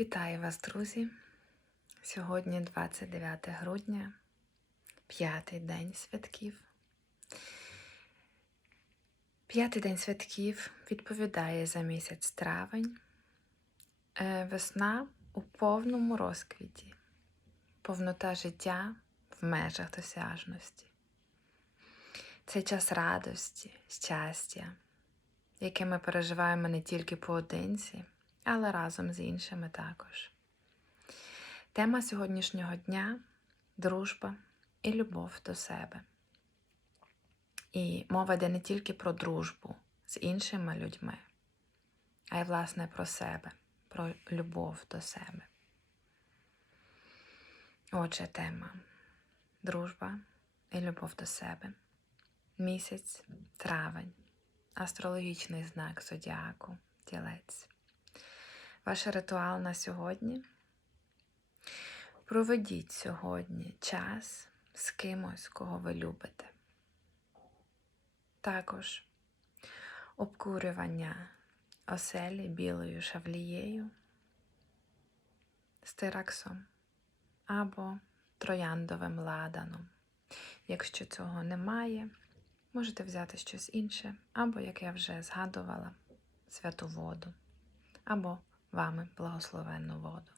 Вітаю вас, друзі! Сьогодні 29 грудня, п'ятий день святків. П'ятий день святків відповідає за місяць травень. Е, Весна у повному розквіті, повнота життя в межах досяжності. Це час радості, щастя, яке ми переживаємо не тільки поодинці, але разом з іншими також. Тема сьогоднішнього дня дружба і любов до себе. І мова йде не тільки про дружбу з іншими людьми, а й, власне, про себе, про любов до себе. Отже, тема дружба і любов до себе. Місяць травень, астрологічний знак зодіаку, тілець. Ваш ритуал на сьогодні. Проведіть сьогодні час з кимось, кого ви любите. Також обкурювання оселі білою шавлією, стираксом або трояндовим ладаном. Якщо цього немає, можете взяти щось інше, або, як я вже згадувала, святу воду, або вами благословенну воду.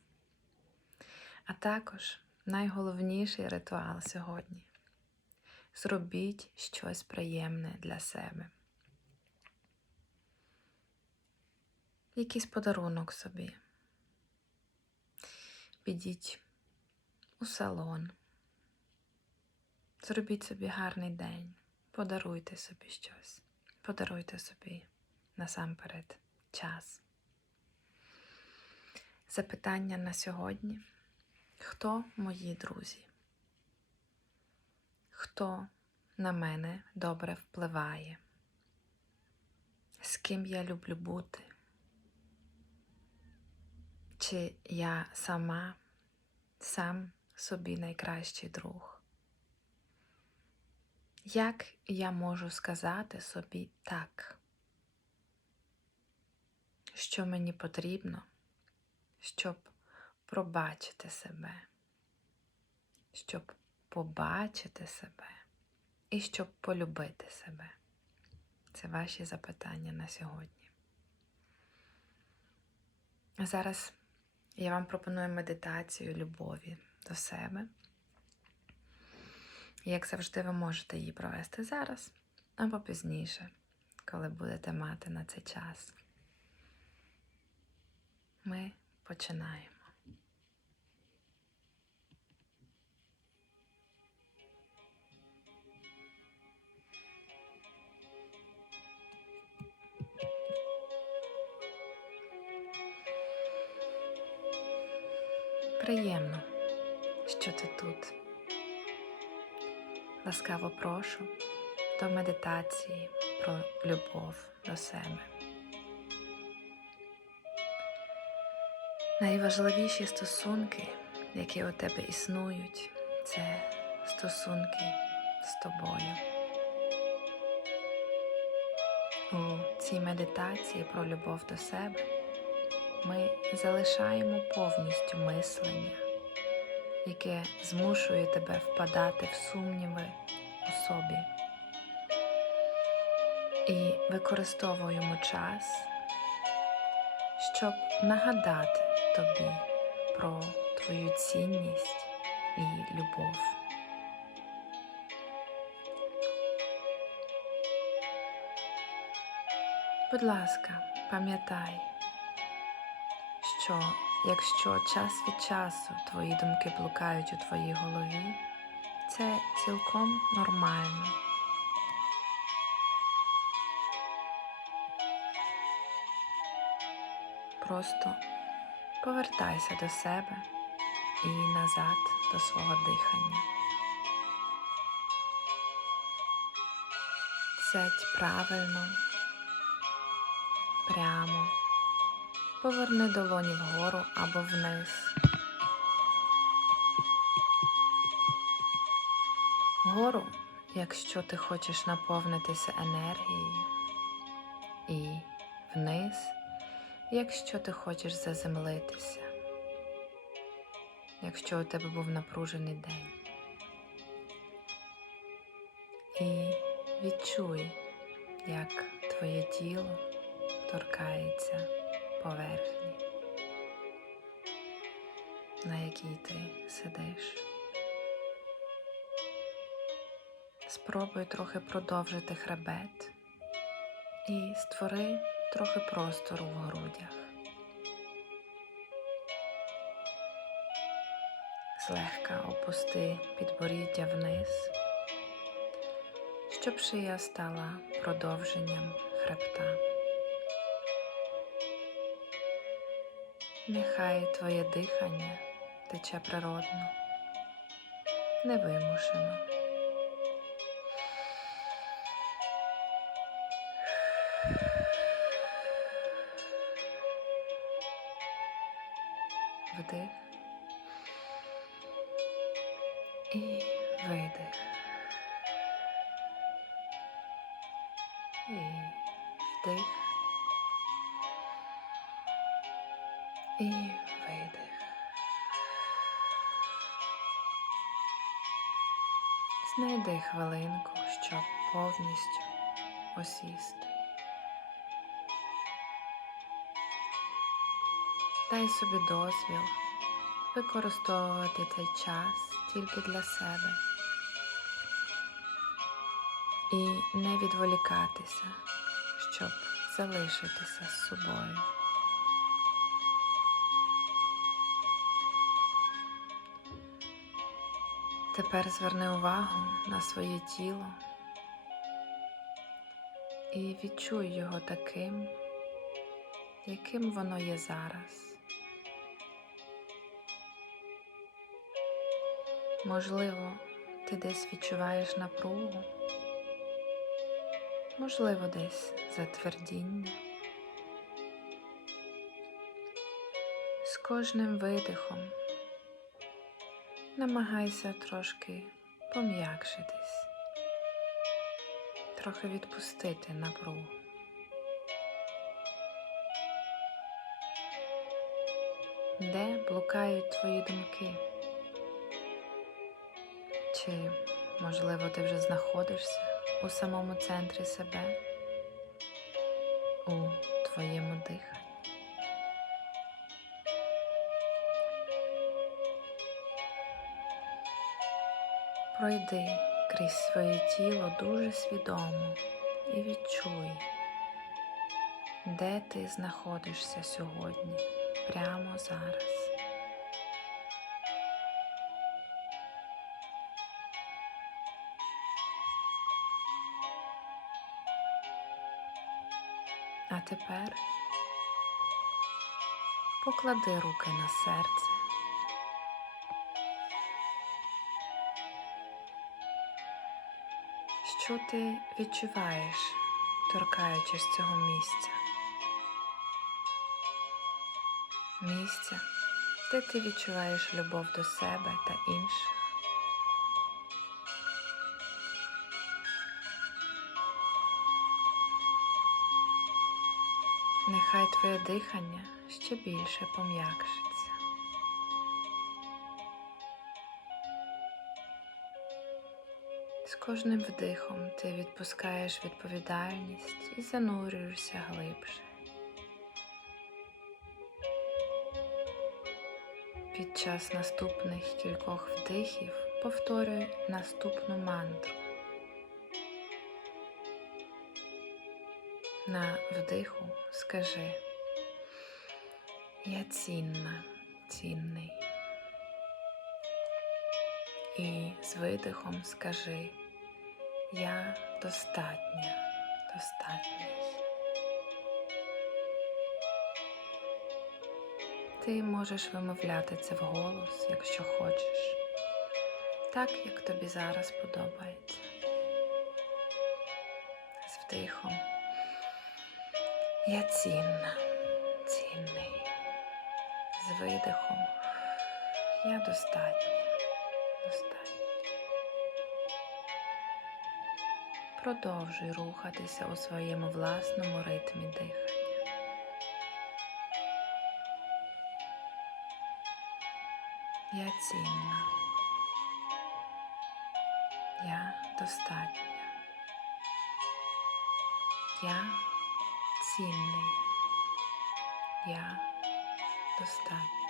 А також найголовніший ритуал сьогодні зробіть щось приємне для себе. Якийсь подарунок собі. Підіть у салон. Зробіть собі гарний день. Подаруйте собі щось. Подаруйте собі насамперед час. Запитання на сьогодні. Хто мої друзі? Хто на мене добре впливає? З ким я люблю бути? Чи я сама, сам собі найкращий друг? Як я можу сказати собі так? Що мені потрібно? Щоб пробачити себе, щоб побачити себе і щоб полюбити себе. Це ваші запитання на сьогодні. А зараз я вам пропоную медитацію любові до себе. Як завжди, ви можете її провести зараз або пізніше, коли будете мати на це час. Ми Починаємо. Приємно, що ти тут. Ласкаво прошу до медитації про любов до себе. Найважливіші стосунки, які у тебе існують, це стосунки з тобою. У цій медитації про любов до себе ми залишаємо повністю мислення, яке змушує тебе впадати в сумніви у собі. І використовуємо час, щоб нагадати тобі про твою цінність і любов. Будь ласка, пам'ятай, що якщо час від часу твої думки блукають у твоїй голові, це цілком нормально. Просто повертайся до себе і назад до свого дихання. Сядь правильно, прямо, поверни долоні вгору або вниз. Вгору, якщо ти хочеш наповнитися енергією, і вниз якщо ти хочеш заземлитися якщо у тебе був напружений день. І відчуй, як твоє тіло торкається поверхні, на якій ти сидиш. Спробуй трохи продовжити хребет і створи трохи простору в грудях. Злегка опусти підборіддя вниз, щоб шия стала продовженням хребта. Нехай твоє дихання тече природно, невимушено. Вдих. І видих. Знайди хвилинку, щоб повністю осісти. Дай собі дозвіл використовувати цей час тільки для себе і не відволікатися, щоб залишитися з собою. Тепер зверни увагу на своє тіло і відчуй його таким, яким воно є зараз. Можливо, ти десь відчуваєш напругу, можливо, десь затвердіння. З кожним видихом намагайся трошки пом'якшитись, трохи відпустити напругу. Де блукають твої думки? Чи, можливо, ти вже знаходишся у самому центрі себе, у твоєму диханні? Пройди крізь своє тіло дуже свідомо і відчуй, де ти знаходишся сьогодні, прямо зараз. А тепер поклади руки на серце. Що ти відчуваєш, торкаючись цього місця? Місця, де ти відчуваєш любов до себе та інших. Нехай твоє дихання ще більше пом'якшиться. З кожним вдихом ти відпускаєш відповідальність і занурюєшся глибше. Під час наступних кількох вдихів повторюй наступну мантру. На вдиху скажи Я цінна, цінний. І з видихом скажи Я достатня, достатній. Ти можеш вимовляти це вголос, якщо хочеш, так як тобі зараз подобається. З вдихом. Я цінна, цінний. З видихом я достатня, достатня. Продовжуй рухатися у своєму власному ритмі дихання. Я цінна. Я достатня. Я цінний. Я достатньо.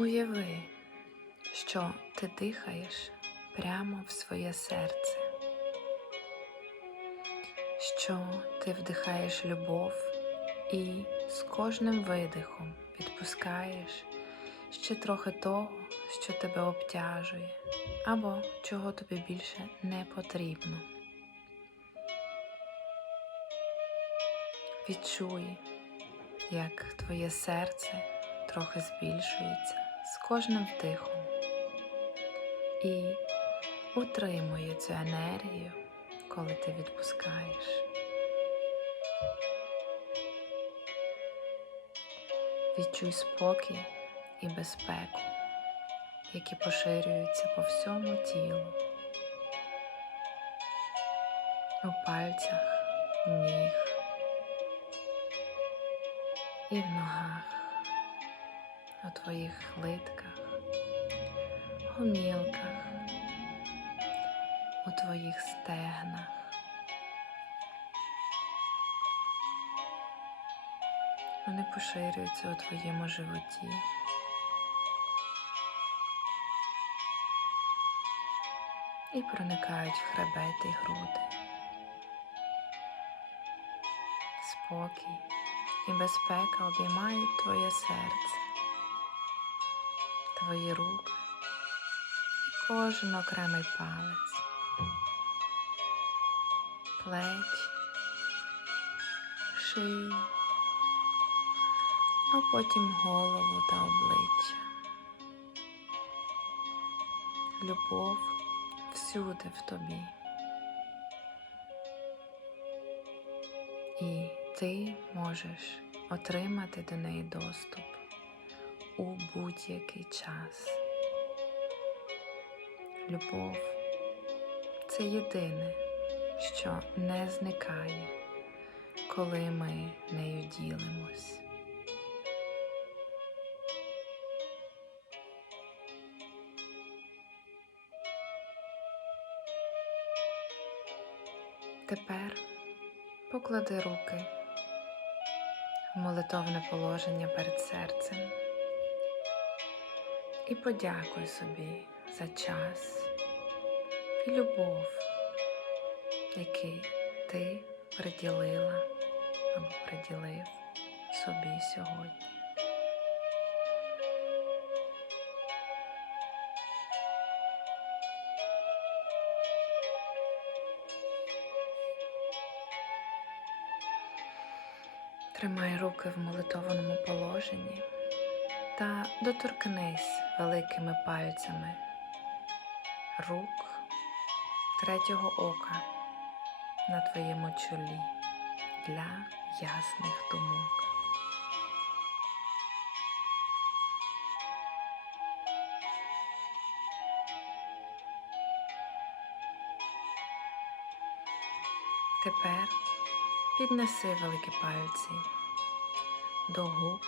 Уяви, що ти дихаєш прямо в своє серце, що ти вдихаєш любов і з кожним видихом відпускаєш ще трохи того, що тебе обтяжує, або чого тобі більше не потрібно. Відчуй, як твоє серце трохи збільшується кожним вдихом і утримує цю енергію, коли ти відпускаєш. Відчуй спокій і безпеку, які поширюються по всьому тілу, у пальцях, ніг і в ногах у твоїх литках, гомілках, у твоїх стегнах. Вони поширюються у твоєму животі. І проникають в хребет і груди. Спокій і безпека обіймають твоє серце твої руки і кожен окремий палець, плечі, шию, а потім голову та обличчя. Любов всюди в тобі. І ти можеш отримати до неї доступ у будь-який час. Любов це єдине, що не зникає, коли ми нею ділимось. Тепер поклади руки в молитовне положення перед серцем і подякуй собі за час і любов, який ти приділила або приділив собі сьогодні. Тримай руки в молитовному положенні та доторкнись великими пальцями рук третього ока на твоєму чолі для ясних думок. Тепер піднеси великі пальці до губ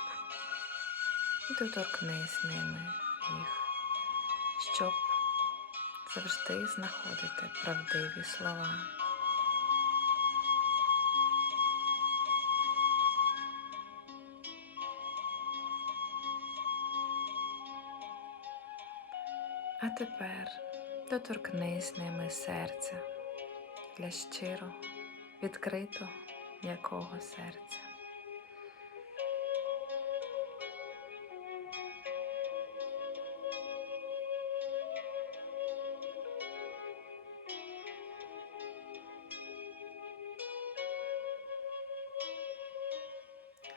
і доторкнись ними їх, щоб завжди знаходити правдиві слова. А тепер доторкнись ними серця для щирого, відкритого м'якого серця.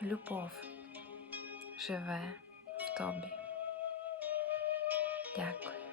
Любов живе в тобі. Дякую.